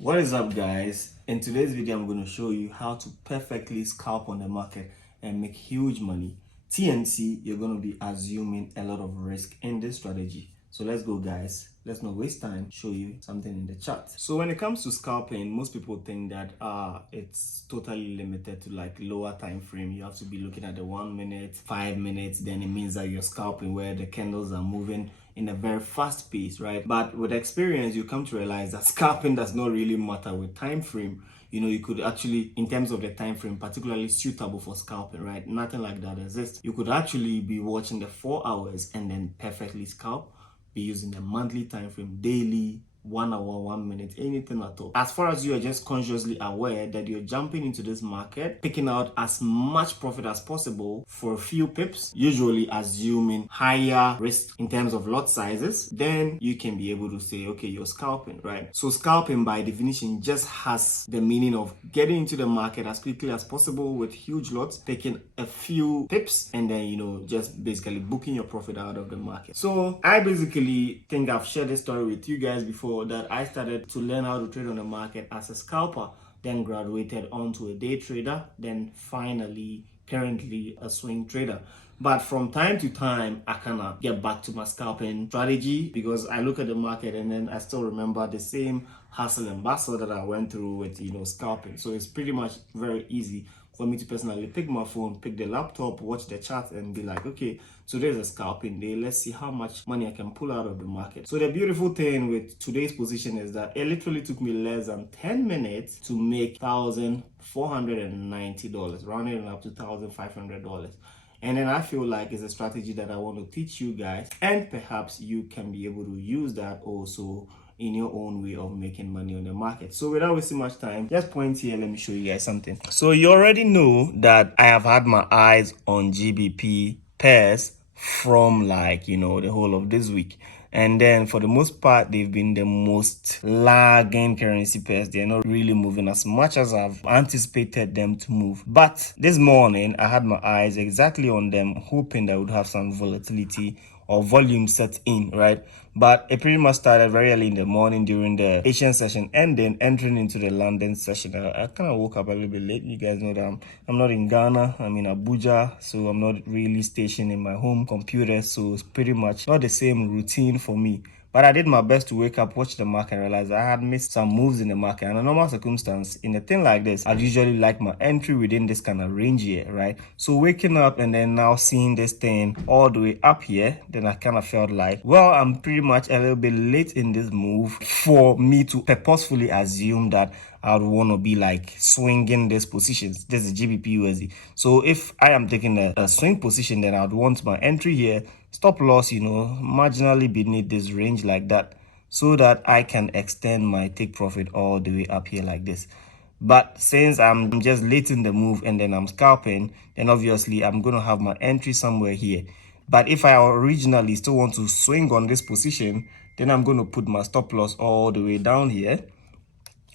What is up, guys? In today's video I'm going to show you how to perfectly scalp on the market and make huge money. TNC, you're going to be assuming a lot of risk in this strategy. So let's go, guys. Let's not waste time, show you something in the chart. So when it comes to scalping, most people think that it's totally limited to like lower time frame. You have to be looking at the 1 minute, 5 minutes, then it means that you're scalping where the candles are moving in a very fast pace, right? But with experience, you come to realize that scalping does not really matter with time frame. You could actually, in terms of the time frame, particularly suitable for scalping, right? Nothing like that exists. You could actually be watching the 4 hours and then perfectly scalp, be using the monthly time frame, daily, 1 hour, 1 minute, anything at all. As far as you are just consciously aware that you're jumping into this market, picking out as much profit as possible for a few pips, usually assuming higher risk in terms of lot sizes, then you can be able to say, okay, you're scalping, right? So scalping by definition just has the meaning of getting into the market as quickly as possible with huge lots, taking a few pips, and then, just basically booking your profit out of the market. So I basically think I've shared this story with you guys before, that I started to learn how to trade on the market as a scalper, then graduated onto a day trader, then finally currently a swing trader. But from time to time, I kind of get back to my scalping strategy because I look at the market and then I still remember the same hustle and bustle that I went through with scalping. So it's pretty much very easy for me to personally pick my phone, pick the laptop, watch the chart and be like, okay, today's a scalping day. Let's see how much money I can pull out of the market. So the beautiful thing with today's position is that it literally took me less than 10 minutes to make $1,490, rounding it up to $1,500. And then I feel like it's a strategy that I want to teach you guys, and perhaps you can be able to use that also in your own way of making money on the market. So without wasting much time, just point here, let me show you guys something. So you already know that I have had my eyes on GBP pairs from the whole of this week. And then for the most part, they've been the most lagging currency pairs. They're not really moving as much as I've anticipated them to move. But this morning, I had my eyes exactly on them, hoping that I would have some volatility or volume set in, right? But it pretty much started very early in the morning during the Asian session and then entering into the London session. I kind of woke up a little bit late. You guys know that I'm not in Ghana, I'm in Abuja, so I'm not really stationed in my home computer, so it's pretty much not the same routine for me. But I did my best to wake up, watch the market, and realize I had missed some moves in the market. And in a normal circumstance, in a thing like this, I'd usually like my entry within this kind of range here, right? So waking up and then now seeing this thing all the way up here, then I kind of felt like, well, I'm pretty much a little bit late in this move for me to purposefully assume that I would want to be like swinging these positions. This is GBP USD. So if I am taking a swing position, then I would want my entry here, stop loss, marginally beneath this range like that, so that I can extend my take profit all the way up here like this. But since I'm just late in the move and then I'm scalping, then obviously I'm going to have my entry somewhere here. But if I originally still want to swing on this position, then I'm going to put my stop loss all the way down here,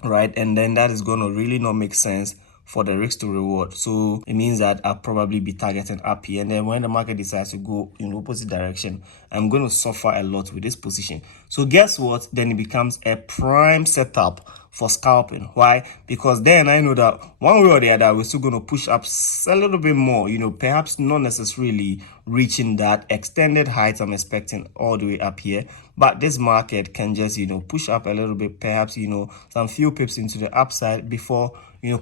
right? And then that is going to really not make sense for the risk to reward. So it means that I'll probably be targeting up here, and then when the market decides to go in opposite direction, I'm going to suffer a lot with this position. So guess what? Then it becomes a prime setup for scalping. Why? Because then I know that one way or the other, we're still going to push up a little bit more, perhaps not necessarily reaching that extended height I'm expecting all the way up here, but this market can just push up a little bit, perhaps some few pips into the upside before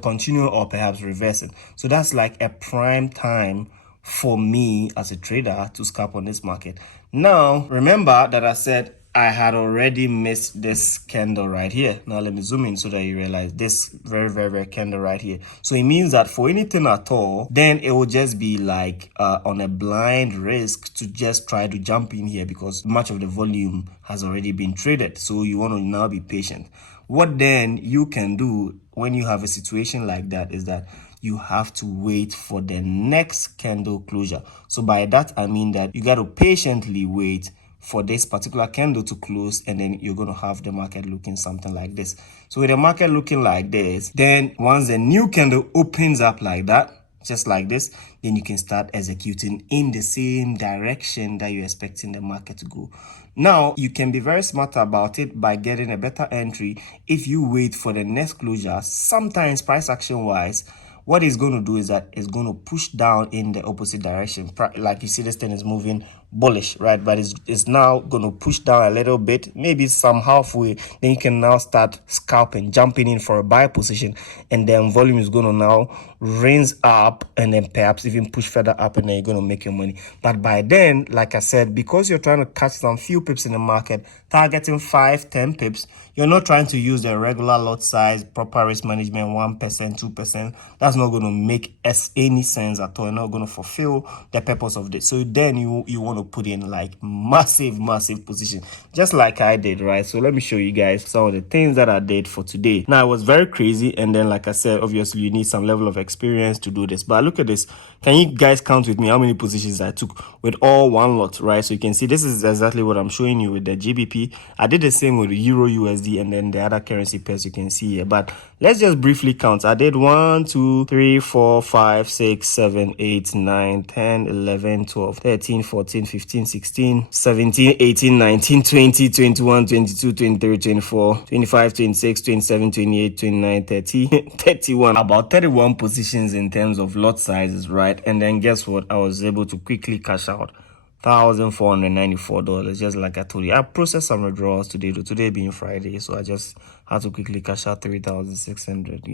continue or perhaps reversing. So that's like a prime time for me as a trader to scalp on this market. Now remember that I said I had already missed this candle right here. Now let me zoom in so that you realize this very candle right here. So it means that for anything at all, then it will just be like on a blind risk to just try to jump in here because much of the volume has already been traded. So you want to now be patient. What then you can do when you have a situation like that is that you have to wait for the next candle closure. So by that, I mean that you got to patiently wait for this particular candle to close, and then you're going to have the market looking something like this. So with the market looking like this, then once the new candle opens up like that, just like this, then you can start executing in the same direction that you're expecting the market to go. Now, you can be very smart about it by getting a better entry if you wait for the next closure. Sometimes price action wise, what it's going to do is that it's going to push down in the opposite direction. Like you see, this thing is moving bullish, right? But it's now going to push down a little bit, maybe some halfway. Then you can now start scalping, jumping in for a buy position, and then volume is going to now raise up and then perhaps even push further up, and then you're going to make your money. But by then, like I said, because you're trying to catch some few pips in the market, targeting 5-10 pips, you're not trying to use the regular lot size, proper risk management, 1%, 2%. That's not going to make any sense at all. You're not going to fulfill the purpose of this. So then you want to put in like massive position, just like I did, right? So let me show you guys some of the things that I did for today. Now, it was very crazy, and then like I said, obviously you need some level of experience to do this. But look at this. Can you guys count with me how many positions I took with all one lot, right? So you can see this is exactly what I'm showing you with the GBP. I did the same with the Euro USD and then the other currency pairs you can see here. But let's just briefly count. I did 1, 2, 3, 4, 5, 6, 7, 8, 9, 10, 11, 12, 13, 14, 15, 16, 17, 18, 19, 20, 21, 22, 23, 24, 25, 26, 27, 28, 29, 30, 31. About 31 positions in terms of lot sizes, right? And then guess what? I was able to quickly cash out $1,494, just like I told you. I processed some withdrawals today being Friday, so I just had to quickly cash out 3,600,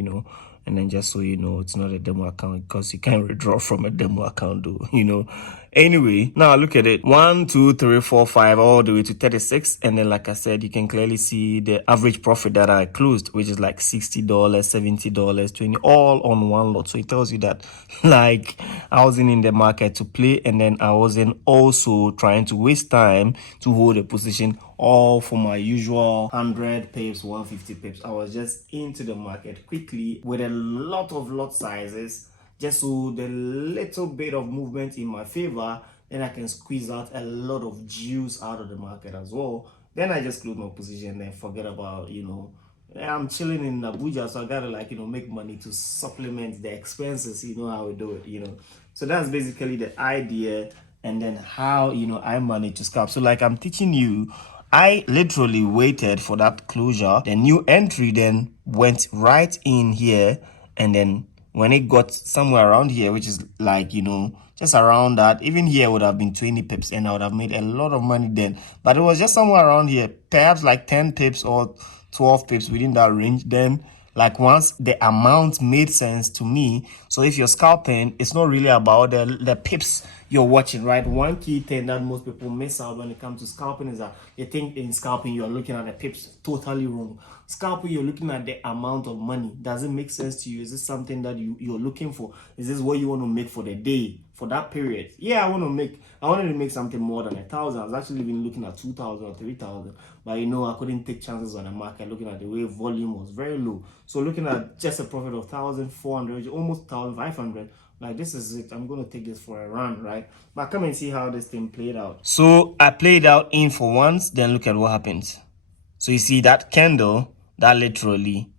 and then just so you know, it's not a demo account because you can't withdraw from a demo account though. Anyway, now look at it. 1, 2, 3, 4, 5, all the way to 36. And then like I said, you can clearly see the average profit that I closed, which is like $60, $70, $20, all on one lot. So it tells you that like I wasn't in the market to play, and then I wasn't also trying to waste time to hold a position all for my usual 100 pips, 150 pips. I was just into the market quickly with a lot of lot sizes, just so the little bit of movement in my favor, then I can squeeze out a lot of juice out of the market as well. Then I just close my position and forget about, I'm chilling in Abuja, so I gotta make money to supplement the expenses. You know how we do it. So that's basically the idea, and then how I manage to scalp. So like I'm teaching you, I literally waited for that closure. The new entry then went right in here, and then when it got somewhere around here, which is like just around that, even here would have been 20 pips, and I would have made a lot of money then. But it was just somewhere around here, perhaps like 10 pips or 12 pips within that range. Then like once the amount made sense to me. So if you're scalping, it's not really about the pips you're watching, right? One key thing that most people miss out when it comes to scalping is that they think in scalping you're looking at the pips. Totally wrong. Scalping, you're looking at the amount of money. Does it make sense to you? Is this something that you're looking for? Is this what you want to make for the day, for that period? Yeah, I wanted to make something more than 1,000. I was actually even looking at 2,000 or 3,000, but I couldn't take chances on the market looking at the way volume was very low. So looking at just a profit of 1,400, almost 1,500, like this is it. I'm going to take this for a run, right? But come and see how this thing played out. So I played out in for once, then look at what happens. So you see that candle that literally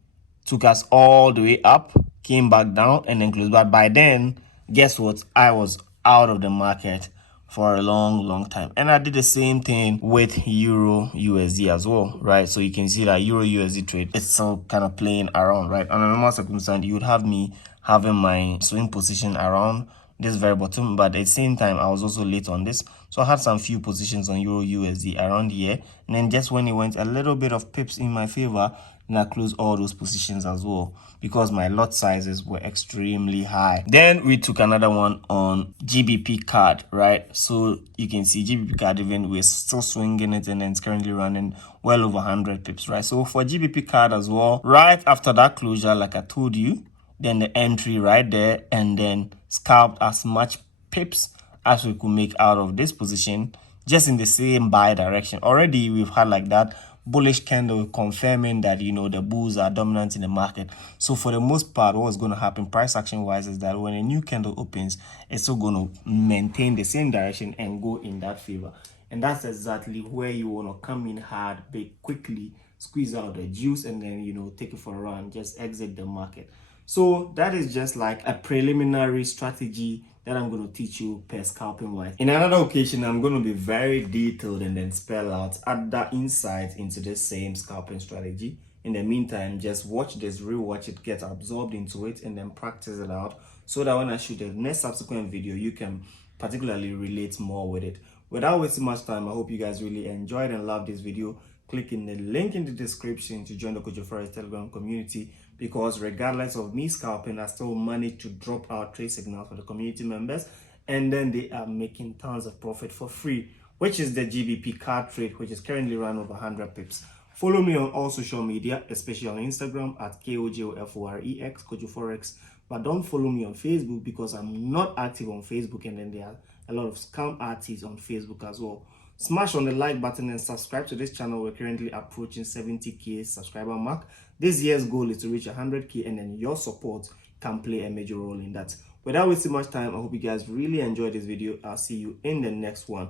took us all the way up, came back down, and then closed. But by then, guess what? I was out of the market for a long time. And I did the same thing with Euro USD as well, right? So you can see that Euro USD trade, it's still kind of playing around, right? On a normal circumstance, you would have me having my swing position around this very bottom, but at the same time I was also late on this, so I had some few positions on Euro USD around here, and then just when it went a little bit of pips in my favor, and I closed all those positions as well because my lot sizes were extremely high. Then we took another one on GBP card, right? So you can see GBP card, even we're still swinging it, and then it's currently running well over 100 pips, right? So for GBP card as well, right after that closure, like I told you, then the entry right there, and then scalped as much pips as we could make out of this position, just in the same buy direction. Already we've had like that bullish candle confirming that the bulls are dominant in the market. So for the most part, what's going to happen price action wise is that when a new candle opens, it's still going to maintain the same direction and go in that favor. And that's exactly where you want to come in hard, big, quickly, squeeze out the juice and then, you know, take it for a run, just exit the market. So that is just like a preliminary strategy that I'm going to teach you per scalping wise. In another occasion, I'm going to be very detailed and then spell out other insights into the same scalping strategy. In the meantime, just watch this, rewatch it, get absorbed into it, and then practice it out so that when I shoot the next subsequent video, you can particularly relate more with it. Without wasting much time, I hope you guys really enjoyed and loved this video. Click in the link in the description to join the KOJOFOREX Telegram community, because regardless of me scalping, I still manage to drop out trade signals for the community members, and then they are making tons of profit for free, which is the GBP card trade, which is currently run over 100 pips. Follow me on all social media, especially on Instagram at KOJOFOREX, KOJOFOREX. But don't follow me on Facebook because I'm not active on Facebook, and then there are a lot of scam artists on Facebook as well. Smash on the like button and subscribe to this channel. We're currently approaching 70k subscriber mark. This year's goal is to reach 100k, and then your support can play a major role in that. Without wasting much time, I hope you guys really enjoyed this video. I'll see you in the next one.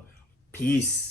Peace.